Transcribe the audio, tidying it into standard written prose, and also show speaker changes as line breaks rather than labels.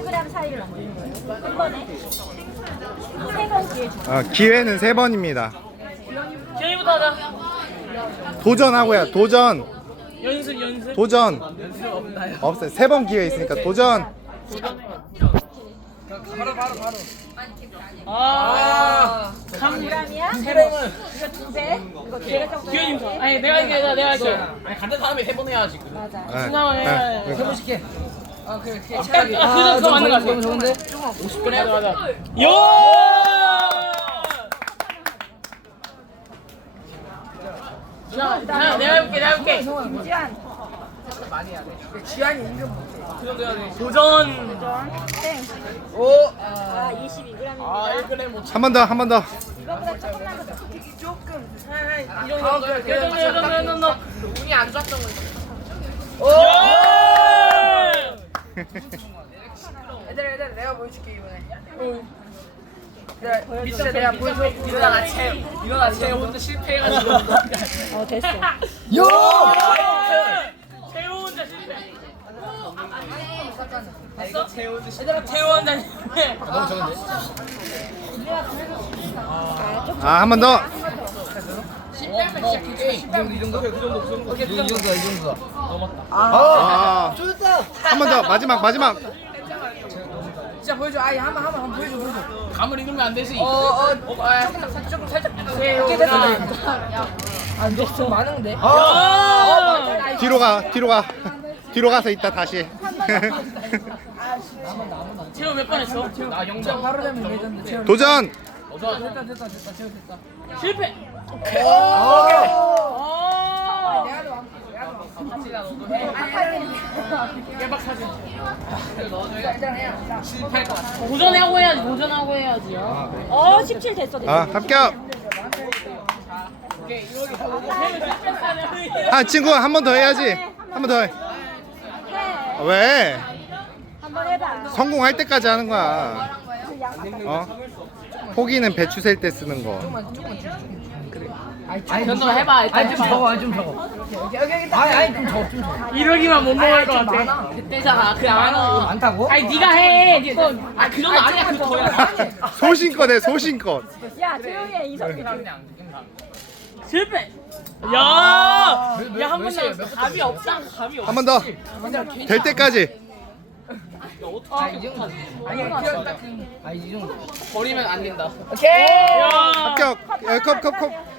20g 사이를 넘기는 거예요. 한 번에 3번 기회 주세요.
기회는 3번입니다.
기회부터 하자.
도전하고요. 도전.
연습.
도전. 없어요. 3번 기회 있으니까 도전.
아.
3g이야?
세번은
이거 2배? 이거 기회가 좀
기회님. 아니 내가 할게.
아니 간단 다음에 3번 해야지.
맞아.
신나게 해야 돼.
그러니까.
시켜. 아 그래.
그거 맞는 거 같아.
너무 좋은데?
50분 해야 맞아. 요! 자, 내가 해볼게.
김지환.
지한이 이름
도전.
땡.
오.
아, 22g입니다.
아 1분에 못.
한 번 더. 한 번 더.
이거보다 조금만 더.
이 정도.
운이 안 좋았던 거지. 얘들아 내가 보여줄게 이번에. 내가 보여줘.
이러다 쟤 혼자 실패해가지고.
됐어.
요.
쟤 혼자 실패. 봤어? 얘들아 쟤 혼자 실패.
너무 좋은데?
한 번 더.
이 정도.
한 번 더. 마지막.
진짜 보여줘. 아니 한번 보여줘.
감을 읽으면 안 되지.
조금 살짝. 오케이 됐어. 안 됐어. 많은데.
뒤로 가. 뒤로 가서 이따 다시.
재호 몇 번 했어?
나 영장 바로 되면 레전드.
도전.
됐다.
실패. 깨박 사진. 도전하고 해야지.
17 됐어.
합격. 친구 한 번 더 해야지. 한 번 더 해. 왜?
한번 해봐.
성공할 때까지 하는 거야. 포기는 배추 셀 때 쓰는 거.
아니 좀 해봐. 아니 좀 적어. 아니 좀 적어.
이러기만 못 먹을 것 같아. 그때잖아. 그냥 안 하고.
많다고?
아니 네가 해. 그 정도 아니야. 그 더야.
소신껏 해. 소신껏.
야, 조용히 해. 이성이.
실패. 야, 한 번 더. 감이 없다. 감이 없어.
한 번 더. 될 때까지.
아니 이 정도.
버리면 안 된다.
오케이.
야.
합격. 컵.